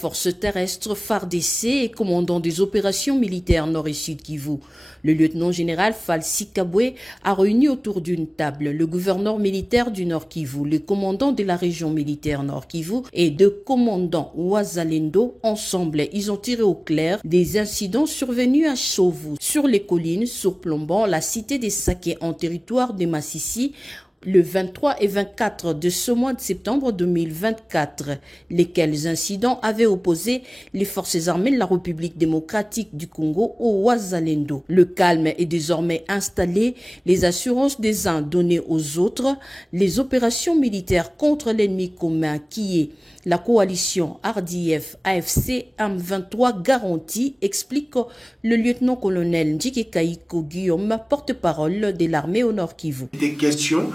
force terrestre FARDC et commandant des opérations militaires Nord et Sud Kivu. Le lieutenant-général Falsi Kabwe a réuni autour d'une table le gouverneur militaire du Nord Kivu, le commandant de la région militaire Nord Kivu et deux commandants Wazalendo. Ensemble, ils ont tiré au clair des incidents survenus à Chovu, sur les collines surplombant la cité des Saké en territoire de Massissi, le 23 et 24 de ce mois de septembre 2024, lesquels incidents avaient opposé les forces armées de la République démocratique du Congo au Wazalendo. Le calme est désormais installé, les assurances des uns données aux autres, les opérations militaires contre l'ennemi commun qui est la coalition RDF AFC M23 garantie, explique le lieutenant-colonel Ndjike Kaiko Guillaume, porte-parole de l'armée au Nord Kivu. Des questions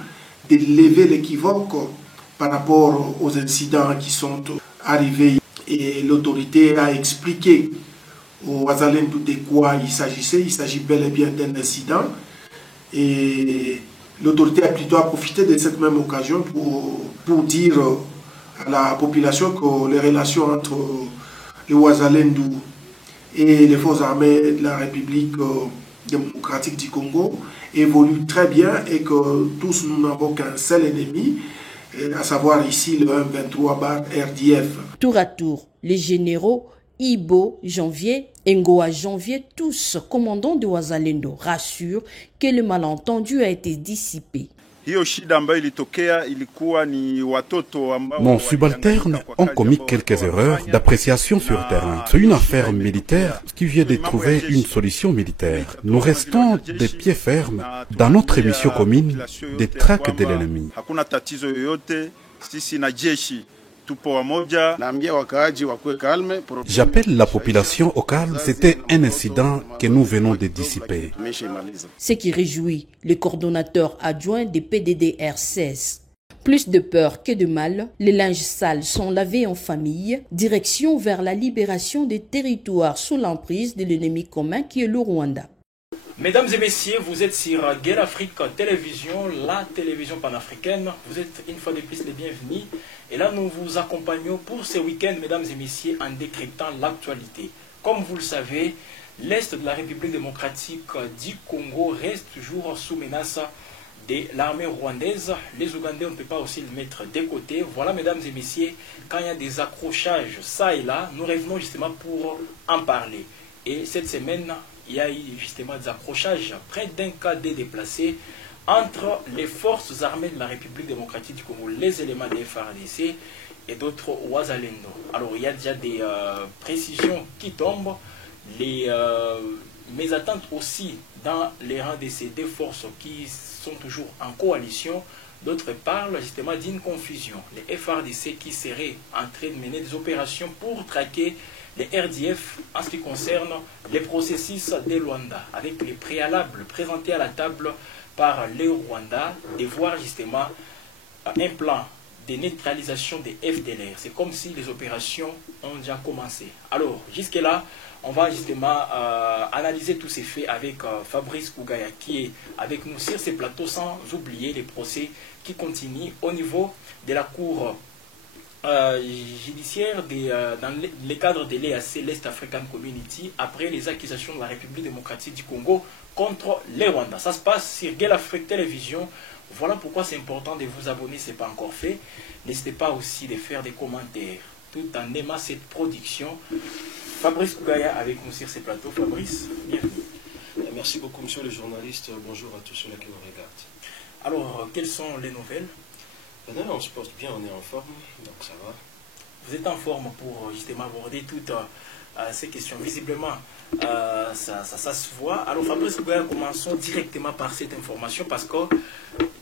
de lever l'équivoque par rapport aux incidents qui sont arrivés et l'autorité a expliqué aux Wazalendo de quoi il s'agissait. Il s'agit bel et bien d'un incident et l'autorité a plutôt profité de cette même occasion pour dire à la population que les relations entre les Wazalendo et les forces armées de la République démocratique du Congo évoluent très bien et que tous nous n'avons qu'un seul ennemi, à savoir ici le M23 RDF. Tour à tour, les généraux Ibo Janvier et Ngoa Janvier, tous commandants de Wazalendo, rassurent que le malentendu a été dissipé. Nos subalternes ont commis quelques erreurs d'appréciation sur terrain. C'est une affaire militaire qui vient de trouver une solution militaire. Nous restons des pieds fermes dans notre mission commune des traques de l'ennemi. J'appelle la population au calme, c'était un incident que nous venons de dissiper. Ce qui réjouit le coordonnateur adjoint des PDDR-16. Plus de peur que de mal, les linges sales sont lavés en famille, direction vers la libération des territoires sous l'emprise de l'ennemi commun qui est le Rwanda. Mesdames et messieurs, vous êtes sur Guerre Afrique Télévision, la télévision panafricaine. Vous êtes une fois de plus les bienvenus. Et là, nous vous accompagnons pour ce week-end, mesdames et messieurs, en décryptant l'actualité. Comme vous le savez, l'Est de la République démocratique du Congo reste toujours sous menace de l'armée rwandaise. Les Ougandais, on ne peut pas aussi le mettre de côté. Voilà, mesdames et messieurs, quand il y a des accrochages, ça et là, nous revenons justement pour en parler. Et cette semaine, il y a eu justement des accrochages, près d'un cas de déplacés, entre les forces armées de la République démocratique du Congo, les éléments des FARDC et d'autres Wazalendo. Alors il y a déjà des précisions qui tombent, les mésattentes aussi dans les rangs de ces deux forces qui sont toujours en coalition. D'autres parlent justement d'une confusion. Les FARDC qui seraient en train de mener des opérations pour traquer les RDF en ce qui concerne les processus des Rwanda, avec les préalables présentés à la table par les Rwandais, de voir justement un plan de neutralisation des FDLR. C'est comme si les opérations ont déjà commencé. Alors, jusque-là, on va justement analyser tous ces faits avec Fabrice Kougaya qui est avec nous sur ces plateaux, sans oublier les procès qui continuent au niveau de la Cour judiciaire dans les cadres de l'EAC, l'Est African Community, après les accusations de la République démocratique du Congo contre les Rwandais. Ça se passe sur Guerre Afrique Télévision. Voilà pourquoi c'est important de vous abonner, ce n'est pas encore fait. N'hésitez pas aussi de faire des commentaires tout en aimant cette production. Fabrice Kougaya avec nous sur ces plateaux. Fabrice, bienvenue. Merci beaucoup, monsieur le journaliste. Bonjour à tous ceux-là qui nous regardent. Alors, quelles sont les nouvelles? Non, on se porte bien, on est en forme, donc ça va. Vous êtes en forme pour justement aborder toutes ces questions. Visiblement, ça se voit. Alors Fabrice Kougaya, commençons directement par cette information parce que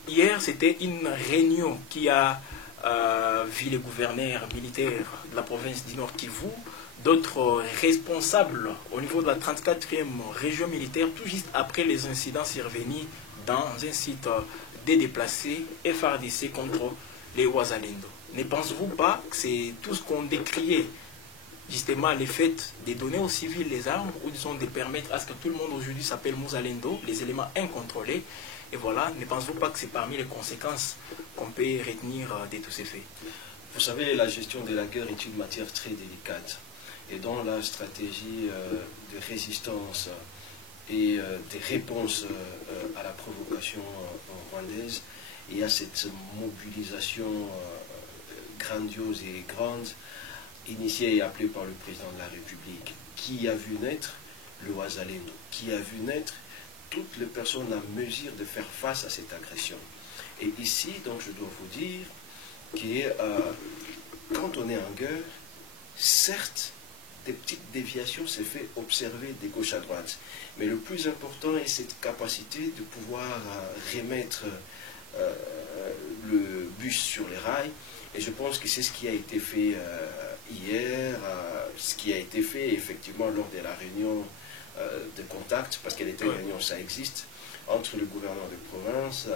hier, c'était une réunion qui a vu les gouverneurs militaires de la province du Nord Kivu, d'autres responsables au niveau de la 34e région militaire, tout juste après les incidents survenus dans un site des déplacés FARDC contre les Wazalendo. Ne pensez-vous pas que c'est tout ce qu'on décriait, justement le fait de donner aux civils les armes, ou disons de permettre à ce que tout le monde aujourd'hui s'appelle Wazalendo, les éléments incontrôlés, et voilà, ne pensez-vous pas que c'est parmi les conséquences qu'on peut retenir de tous ces faits? Vous savez, la gestion de la guerre est une matière très délicate. Et dans la stratégie de résistance et des réponses à la provocation rwandaise, il y a cette mobilisation grandiose et grande, initiée et appelée par le président de la République, qui a vu naître le Wazalendo, qui a vu naître toutes les personnes à mesure de faire face à cette agression. Et ici, donc, je dois vous dire que quand on est en guerre, certes, des petites déviations se fait observer de gauche à droite. Mais le plus important est cette capacité de pouvoir remettre le bus sur les rails. Et je pense que c'est ce qui a été fait hier, ce qui a été fait effectivement lors de la réunion de contact, parce qu'elle était une réunion, ça existe, entre le gouverneur de province,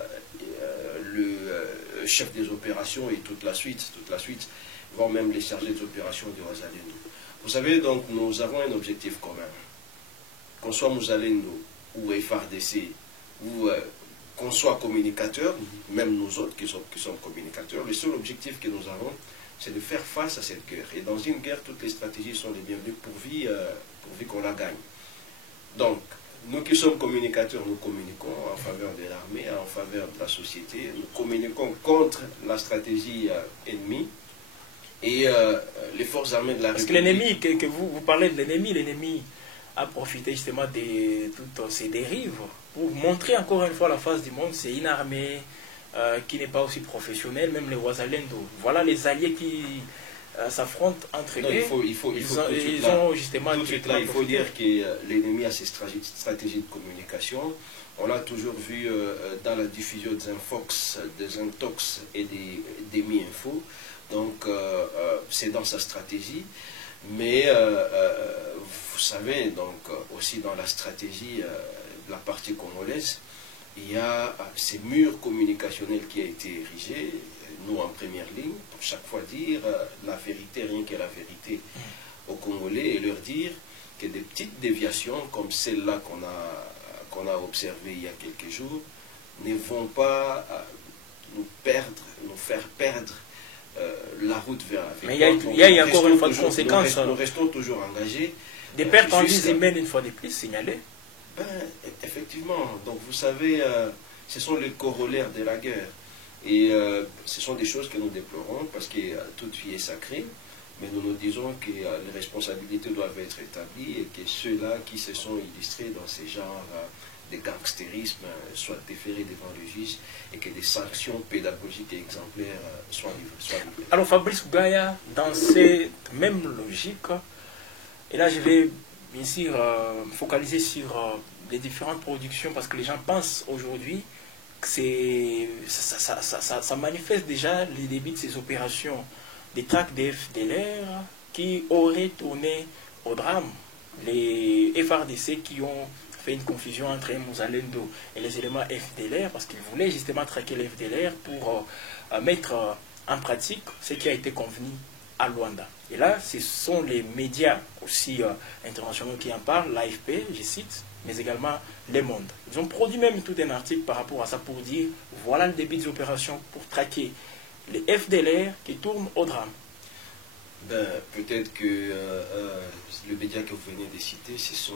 le chef des opérations et toute la suite, voire même les chargés des opérations de Wazalendo. Vous savez, donc, nous avons un objectif commun. Qu'on soit Wazalendo ou FARDC, ou qu'on soit communicateur, même nous autres qui sommes communicateurs, le seul objectif que nous avons, c'est de faire face à cette guerre. Et dans une guerre, toutes les stratégies sont les bienvenues pourvu qu'on la gagne. Donc, nous qui sommes communicateurs, nous communiquons en faveur de l'armée, en faveur de la société, nous communiquons contre la stratégie ennemie. Et les forces armées de la République... Parce que l'ennemi, que vous parlez de l'ennemi a profité justement de toutes ces dérives pour montrer encore une fois la face du monde. C'est une armée qui n'est pas aussi professionnelle, même les Wazalendo. Voilà les alliés qui s'affrontent entre eux. Il faut dire que l'ennemi a ses stratégies de communication. On l'a toujours vu dans la diffusion des Infox, des Intox et des Mi-Info. Donc, c'est dans sa stratégie. Mais, vous savez, donc, aussi dans la stratégie de la partie congolaise, il y a ces murs communicationnels qui a été érigé, nous en première ligne, pour chaque fois dire la vérité, rien que la vérité aux Congolais, et leur dire que des petites déviations comme celle-là qu'on a observées il y a quelques jours ne vont pas nous faire perdre la route vers la victoire. Mais il y a encore une fois de conséquences. Nous restons toujours engagés. Des pertes en vie humaines, une fois de plus, signalées. Effectivement. Donc vous savez, ce sont les corollaires de la guerre. Et ce sont des choses que nous déplorons parce que toute vie est sacrée. Mais nous nous disons que les responsabilités doivent être établies et que ceux-là qui se sont illustrés dans ces genres de gangstérisme soient déférés devant le juge et que des sanctions pédagogiques et exemplaires soient livrées. Alors Fabrice Gaya, dans cette même logique, et là je vais bien sûr focaliser sur les différentes productions parce que les gens pensent aujourd'hui que ça manifeste déjà les débuts de ces opérations des tracts des FDLR qui auraient tourné au drame. Les FARDC qui ont fait une confusion entre Wazalendo et les éléments FDLR parce qu'ils voulaient justement traquer les FDLR pour mettre en pratique ce qui a été convenu à Luanda. Et là, ce sont les médias aussi internationaux qui en parlent, l'AFP, je cite, mais également Le Monde. Ils ont produit même tout un article par rapport à ça pour dire voilà le début des opérations pour traquer les FDLR qui tournent au drame. Peut-être que le média que vous venez de citer se sont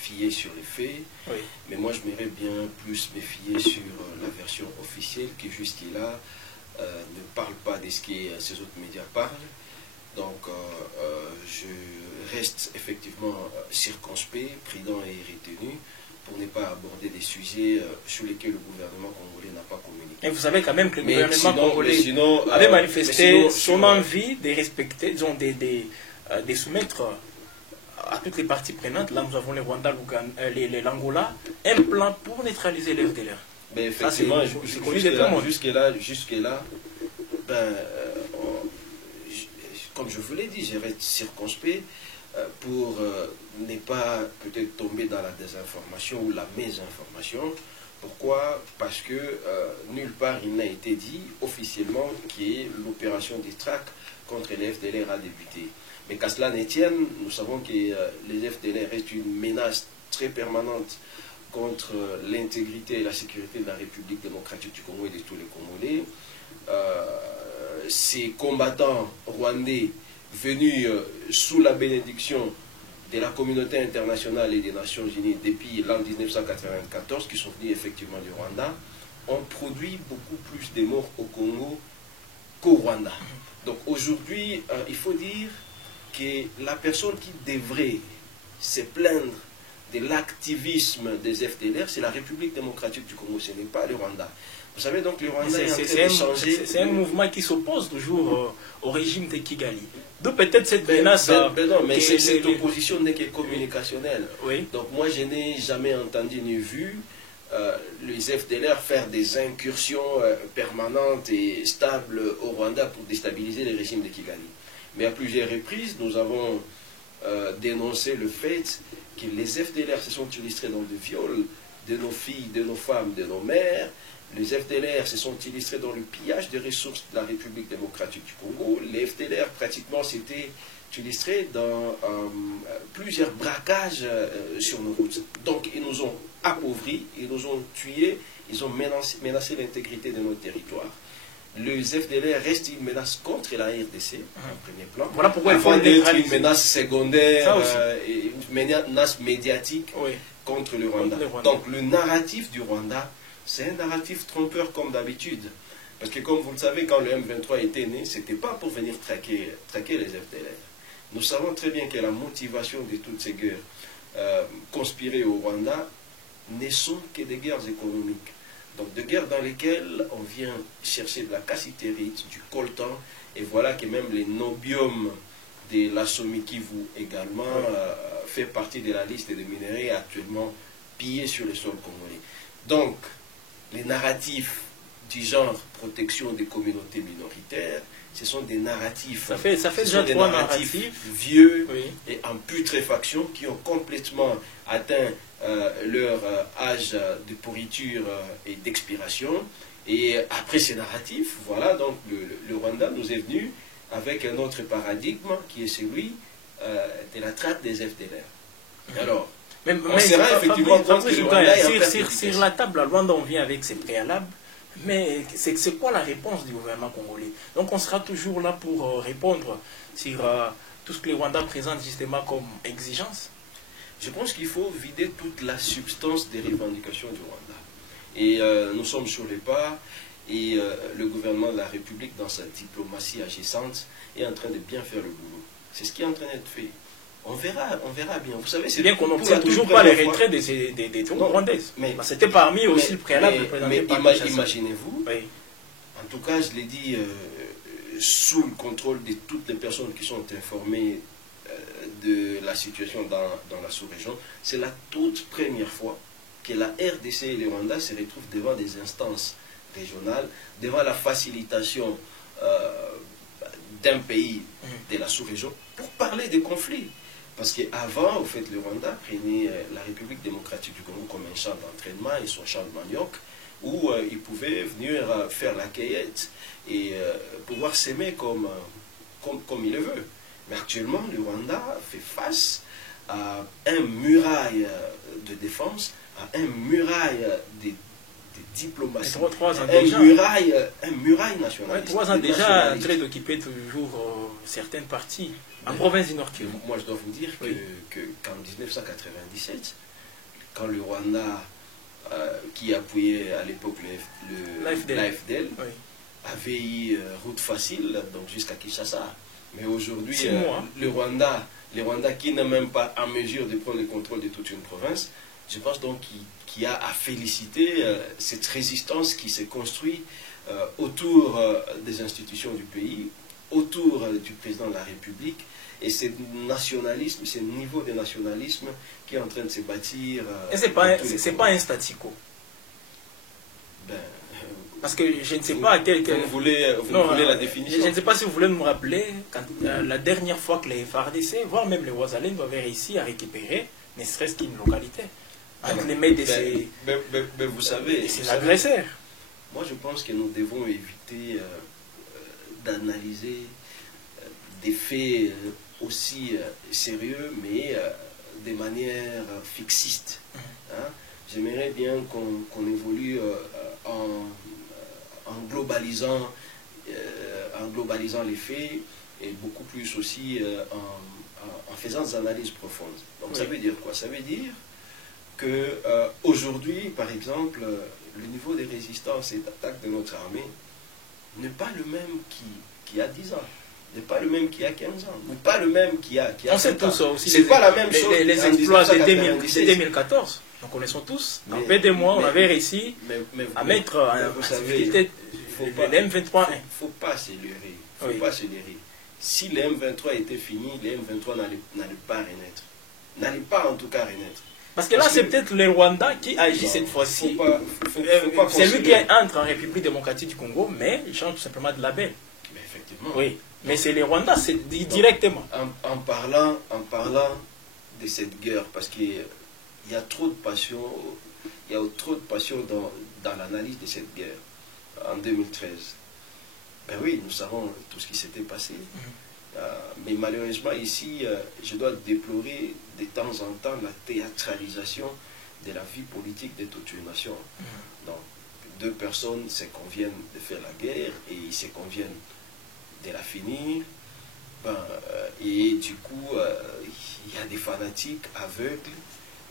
fiés sur les faits, oui. Mais moi je m'aimerais bien plus me fier sur la version officielle qui jusqu'à-là ne parle pas de ce que ces autres médias parlent. Donc je reste effectivement circonspect, prudent et retenu pour ne pas aborder des sujets sur lesquels le gouvernement congolais n'a pas communiqué. Et vous savez quand même que le gouvernement congolais avait manifesté son envie de respecter, disons, de soumettre à toutes les parties prenantes. Là, nous avons les Rwanda, l'Angola, un plan pour neutraliser les FDLR. Mais effectivement, jusque-là, comme je vous l'ai dit, je reste circonspect pour ne pas peut-être tomber dans la désinformation ou la mésinformation. Pourquoi? Parce que nulle part il n'a été dit officiellement que l'opération des tracts contre les FDLR a débuté. Mais qu'à cela ne tienne, nous savons que les FDLR restent une menace très permanente contre l'intégrité et la sécurité de la République démocratique du Congo et de tous les Congolais. ces combattants rwandais venus sous la bénédiction de la communauté internationale et des Nations Unies depuis l'an 1994, qui sont venus effectivement du Rwanda, ont produit beaucoup plus de morts au Congo qu'au Rwanda. Donc aujourd'hui, il faut dire que la personne qui devrait se plaindre de l'activisme des FDLR, c'est la République démocratique du Congo, ce n'est pas le Rwanda. Vous savez donc, le Rwanda est en train de changer. C'est un mouvement qui s'oppose toujours au régime de Kigali. D'où peut-être cette menace. Non, mais cette opposition n'est que communicationnelle. Oui. Donc moi, je n'ai jamais entendu ni vu les FDLR faire des incursions permanentes et stables au Rwanda pour déstabiliser le régime de Kigali. Mais à plusieurs reprises, nous avons dénoncé le fait que les FDLR se sont illustrés dans le viol de nos filles, de nos femmes, de nos mères. Les FDLR se sont illustrés dans le pillage des ressources de la République démocratique du Congo. Les FDLR, pratiquement, s'étaient illustrés dans plusieurs braquages sur nos routes. Donc, ils nous ont appauvris, ils nous ont tués, ils ont menacé l'intégrité de notre territoire. Les FDLR restent une menace contre la RDC, en premier plan. Voilà pourquoi il faut être une menace secondaire, et une menace médiatique contre le Rwanda. Donc, le narratif du Rwanda, c'est un narratif trompeur comme d'habitude. Parce que comme vous le savez, quand le M23 était né, ce n'était pas pour venir traquer les FDLR. Nous savons très bien que la motivation de toutes ces guerres conspirées au Rwanda ne sont que des guerres économiques. Donc des guerres dans lesquelles on vient chercher de la cassitérite, du coltan, et voilà que même les nobium de la Somikivu également fait partie de la liste des minéraux actuellement pillés sur le sol congolais. Donc, les narratifs du genre protection des communautés minoritaires, ce sont des narratifs, ça fait déjà des trois narratifs narratifs vieux et en putréfaction qui ont complètement atteint leur âge de pourriture et d'expiration. Et après ces narratifs, voilà, donc le Rwanda nous est venu avec un autre paradigme qui est celui de la traite des FDLR. Alors, on sera effectivement contre le Rwanda. Sur la table, à Rwanda, on vient avec ses préalables. Mais c'est quoi la réponse du gouvernement congolais? Donc on sera toujours là pour répondre sur tout ce que le Rwanda présente justement comme exigence. Je pense qu'il faut vider toute la substance des revendications du Rwanda. Et nous sommes sur les pas, et le gouvernement de la République, dans sa diplomatie agissante, est en train de bien faire le boulot. C'est ce qui est en train d'être fait. On verra bien. Vous savez, c'est bien qu'on n'obtient toujours pas les retraits des troupes rwandaises. Mais c'était parmi aussi le préalable présenté par imaginez-vous, en tout cas, je l'ai dit, sous le contrôle de toutes les personnes qui sont informées de la situation dans la sous-région, c'est la toute première fois que la RDC et le Rwanda se retrouvent devant des instances régionales, devant la facilitation d'un pays de la sous-région pour parler des conflits. Parce qu'avant, au fait, le Rwanda prenait la République démocratique du Congo comme un champ d'entraînement et son champ de manioc, où il pouvait venir faire la cueillette et pouvoir s'aimer comme il le veut. Mais actuellement, le Rwanda fait face à un muraille de défense, à un muraille de diplomatie, un muraille national. 3 ans déjà en train d'occuper toujours certaines parties en province du Nord Kivu. Moi, je dois vous dire qu'en 1997, quand le Rwanda, qui appuyait à l'époque l'AFDL, avait eu route facile, donc jusqu'à Kinshasa. Mais aujourd'hui, le Rwanda qui n'est même pas en mesure de prendre le contrôle de toute une province, je pense donc qu'il y a à féliciter cette résistance qui s'est construite autour des institutions du pays, autour du président de la République, et ce nationalisme, ce niveau de nationalisme qui est en train de se bâtir. Et c'est pas un statu quo. Parce que je ne sais pas à quel... Vous voulez la définition? Je ne sais pas si vous voulez me rappeler quand, la dernière fois que les FARDC, voire même les Wazalènes, avaient réussi à récupérer ne serait-ce qu'une localité entre les mains de ces... Mais vous savez... ces agresseurs. Moi, je pense que nous devons éviter d'analyser des faits aussi sérieux, mais de manière fixiste. J'aimerais bien qu'on évolue en globalisant, en globalisant les faits et beaucoup plus aussi en faisant des analyses profondes. Donc ça veut dire quoi? Ça veut dire que aujourd'hui, par exemple, le niveau de résistance et d'attaque de notre armée n'est pas le même qui a 10 ans. N'est pas le même qu'il y a 15 ans, ou pas le même qu'il y a 20 ans. C'est pas la même chose. Les exploits de 2014, nous connaissons tous. En peu de mois, on avait réussi à mettre en activité le M23. Il ne faut pas se leurrer. Si le M23 était fini, le M23 n'allait pas renaître. N'allait pas en tout cas renaître. Parce que là, c'est peut-être le Rwanda qui agit cette fois-ci. C'est lui qui entre en République démocratique du Congo, mais il change tout simplement de label. Mais effectivement. Oui. Mais c'est les Rwandais, c'est directement. En parlant de cette guerre, parce qu'il y a trop de passion, dans l'analyse de cette guerre en 2013. Ben oui, nous savons tout ce qui s'était passé. Mais malheureusement ici, je dois déplorer de temps en temps la théâtralisation de la vie politique de toute une nation. Donc, deux personnes se conviennent de faire la guerre et ils se conviennent de la finir, et du coup il y a des fanatiques aveugles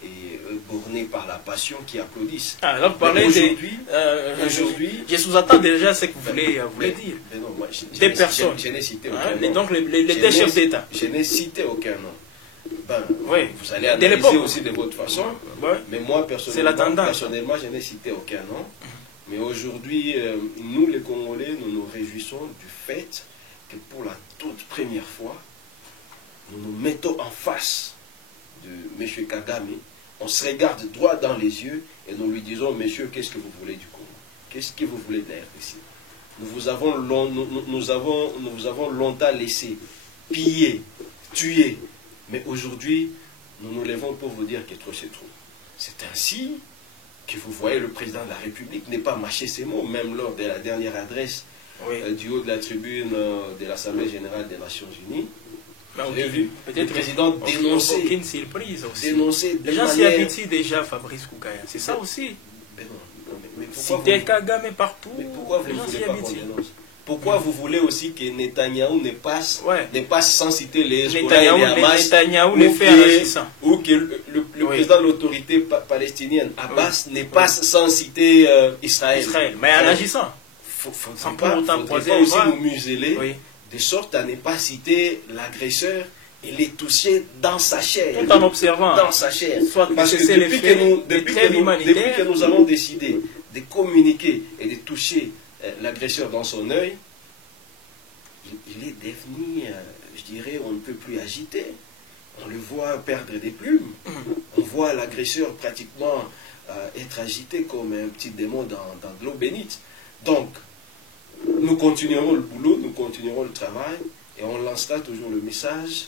et bornés par la passion qui applaudissent. Ah, là vous parlez aujourd'hui, je sous-attends déjà ce que vous voulez dire. Mais non, moi, des personnes. Je n'ai cité aucun nom. Donc les deux chefs d'État. Je n'ai cité aucun nom. Oui. Vous allez analyser aussi de votre façon, mais moi personnellement je n'ai cité aucun nom. Mais aujourd'hui, nous les Congolais, nous nous réjouissons du fait que pour la toute première fois, nous nous mettons en face de M. Kagame, on se regarde droit dans les yeux et nous lui disons, monsieur, qu'est-ce que vous voulez du Congo? Qu'est-ce que vous voulez de la RDC? Nous vous avons longtemps laissé piller, tuer, mais aujourd'hui, nous nous levons pour vous dire que trop c'est trop. C'est ainsi que vous voyez le président de la République n'est pas mâché ses mots, même lors de la dernière adresse du haut de la tribune de l'Assemblée générale des Nations Unies. Vous avez vu le président dénoncer. Aucune surprise aussi. Dénoncer les gens s'y habituent déjà, Fabrice Koukaya. C'est ça aussi. C'était Kagame partout. Mais pourquoi vous ne voulez pas qu'on dénonce? Pourquoi vous voulez aussi que Netanyahou ne passe sans citer les Hezbollah et les Hamas, ou que le président de l'autorité palestinienne, Abbas, ne passe sans citer Israël. Mais en agissant. Il ne faudrait pas aussi nous museler, de sorte à ne pas citer l'agresseur et les toucher dans sa chair. Tout en observant. Dans sa chair. Parce que depuis que nous avons décidé de communiquer et de toucher l'agresseur dans son œil, il est devenu, je dirais, on ne peut plus agiter. On le voit perdre des plumes. On voit l'agresseur pratiquement être agité comme un petit démon dans de l'eau bénite. Donc, nous continuerons le boulot, nous continuerons le travail, et on lancera toujours le message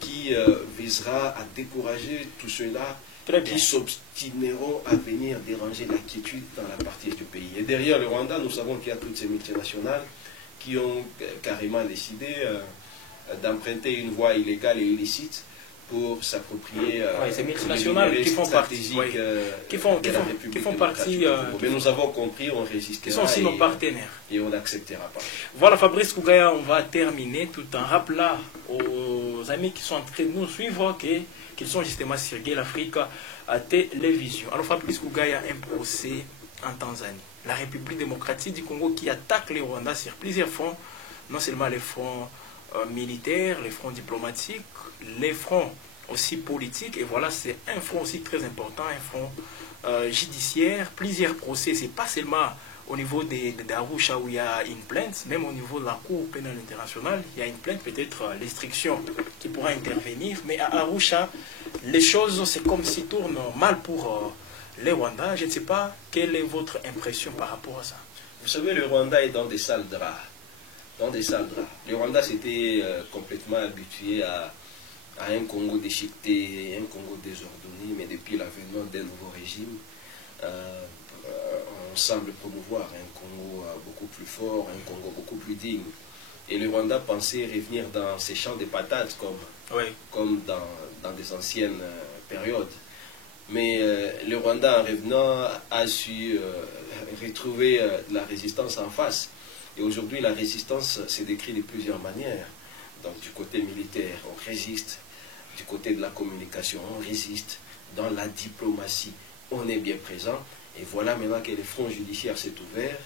qui visera à décourager tous ceux-là qui s'obstineront à venir déranger la quiétude dans la partie du pays. Et derrière le Rwanda, nous savons qu'il y a toutes ces multinationales qui ont carrément décidé d'emprunter une voie illégale et illicite pour s'approprier ces multinationales qui font partie qui font partie mais nous avons compris, on résistera, qui sont aussi nos partenaires et on n'acceptera pas. Voilà Fabrice Koukaya, on va terminer tout en rappelant aux amis qui sont en train de nous suivre qu'ils sont justement sur Gay l'Afrique à télévision. Alors Fabrice Koukaya, un procès en Tanzanie, la République démocratique du Congo qui attaque les Rwandais sur plusieurs fronts, non seulement les fronts militaires, les fronts diplomatiques, les fronts aussi politiques, et voilà, c'est un front aussi très important, un front judiciaire, plusieurs procès, c'est pas seulement au niveau d'Arusha où il y a une plainte, même au niveau de la Cour pénale internationale, il y a une plainte, peut-être l'instruction qui pourra intervenir, mais à Arusha, les choses, c'est comme si tournent mal pour les Rwandais. Je ne sais pas, quelle est votre impression par rapport à ça? Vous savez, le Rwanda est dans des salles de draps. Dans des salles de draps. Le Rwanda s'était complètement habitué à un Congo déchiqueté, un Congo désordonné, mais depuis l'avènement d'un nouveau régime, on semble promouvoir un Congo beaucoup plus fort, un Congo beaucoup plus digne. Et le Rwanda pensait revenir dans ses champs de patates comme dans des anciennes périodes. Mais le Rwanda, en revenant, a su retrouver de la résistance en face. Et aujourd'hui, la résistance s'est décrite de plusieurs manières. Donc du côté militaire, on résiste. Du côté de la communication, on résiste. Dans la diplomatie, on est bien présent. Et voilà maintenant que le front judiciaire s'est ouvert.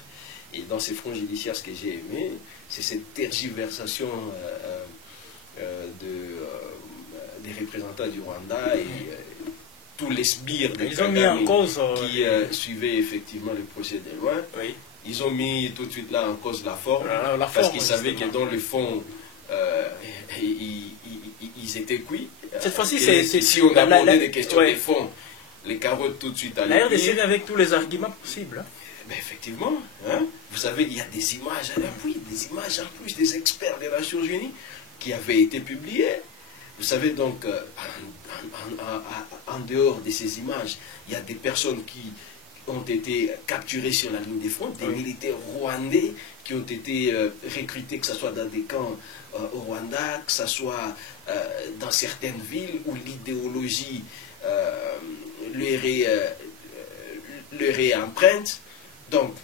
Et dans ces fronts judiciaires, ce que j'ai aimé, c'est cette tergiversation des représentants du Rwanda et tous les sbires de Kagame qui suivaient effectivement le procès de loi. Oui. Ils ont mis tout de suite là en cause la forme, parce qu'ils savaient que dans le fond, ils étaient cuits. Cette fois-ci, si on abordait des questions de fond, les carottes tout de suite à la RDC avec tous les arguments possibles. Mais effectivement, hein, vous savez, il y a des images à l'appui, des images en plus des experts des Nations Unies qui avaient été publiées. Vous savez donc, en dehors de ces images, il y a des personnes qui ont été capturées sur la ligne des fronts, des militaires rwandais qui ont été recrutés, que ce soit dans des camps au Rwanda, que ce soit dans certaines villes où l'idéologie leur est empreinte. Donc,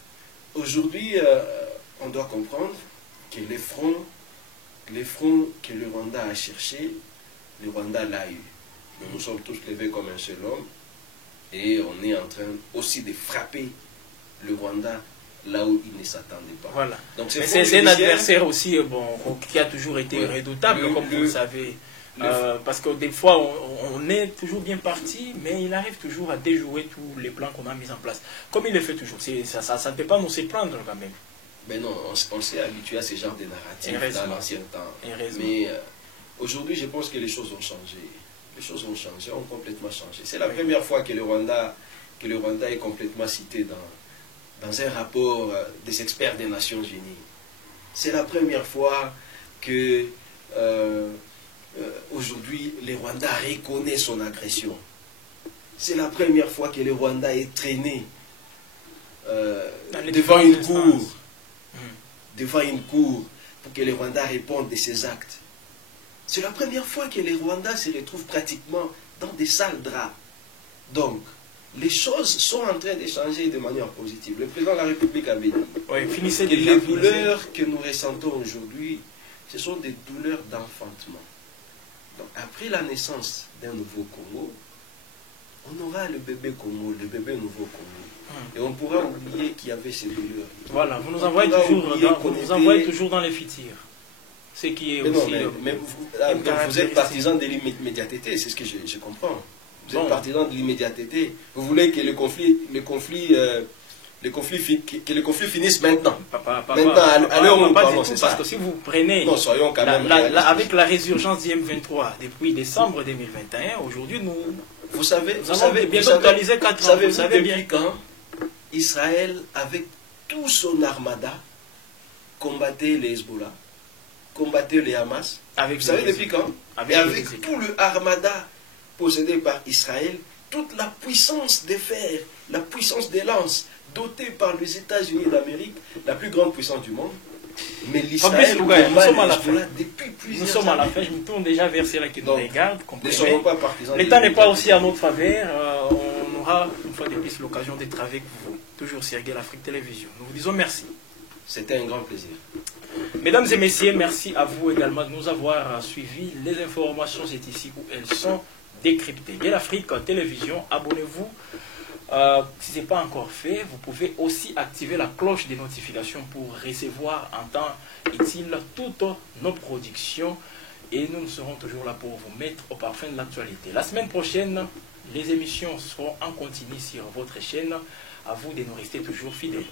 aujourd'hui, on doit comprendre que les fronts que le Rwanda a cherché, le Rwanda l'a eu. Nous nous sommes tous levés comme un seul homme et on est en train aussi de frapper le Rwanda là où il ne s'attendait pas. Voilà. Donc c'est un adversaire aussi qui a toujours été redoutable, comme vous le savez. Parce que des fois, on est toujours bien parti, mais il arrive toujours à déjouer tous les plans qu'on a mis en place. Comme il le fait toujours. Ça ne peut pas nous surprendre quand même. Mais non, on s'est habitué à ce genre de narratif dans l'ancien temps. Mais aujourd'hui, je pense que les choses ont changé. Les choses ont changé, ont complètement changé. C'est la première fois que le Rwanda est complètement cité dans un rapport des experts des Nations Unies. C'est la première fois que aujourd'hui, le Rwanda reconnaît son agression. C'est la première fois que le Rwanda est traîné devant une cour. Devant une cour pour que le Rwanda réponde de ses actes. C'est la première fois que le Rwanda se retrouve pratiquement dans des sales draps. Donc, les choses sont en train de changer de manière positive. Le président de la République avait dit que les douleurs que nous ressentons aujourd'hui, ce sont des douleurs d'enfantement. Donc, après la naissance d'un nouveau Congo, on aura le bébé Congo, le bébé nouveau Congo. Et on pourra oublier qu'il y avait ces douleurs. Voilà, vous nous envoyez toujours dans les futurs. Ce qui est aussi... vous êtes partisan de l'immédiateté, c'est ce que je comprends. Vous êtes partisan de l'immédiateté. Vous voulez que le conflit finisse maintenant. À l'heure où nous parlons, c'est ça. Parce que si vous prenez... Non, soyons quand même avec la résurgence du M23 depuis décembre 2021, aujourd'hui, vous savez depuis quand Israël, avec tout son armada, combattait les Hezbollah, combattait les Hamas. Vous savez depuis quand? Et avec tout le armada possédé par Israël, toute la puissance des fers, la puissance des lances, dotée par les États-Unis d'Amérique, la plus grande puissance du monde. Mais l'Israël nous sommes à la fin, je me tourne déjà vers ceux qui nous regardent. L'État n'est pas aussi à notre faveur. On aura une fois de plus l'occasion d'être avec vous, toujours sur Gueule Afrique Télévision. Nous vous disons merci. C'était un grand plaisir. Mesdames et messieurs, merci à vous également de nous avoir suivis. Les informations, c'est ici où elles sont décryptées. Gueule Afrique Télévision, abonnez-vous. Si ce n'est pas encore fait, vous pouvez aussi activer la cloche des notifications pour recevoir en temps utile toutes nos productions et nous serons toujours là pour vous mettre au parfum de l'actualité. La semaine prochaine, les émissions seront en continu sur votre chaîne. À vous de nous rester toujours fidèles.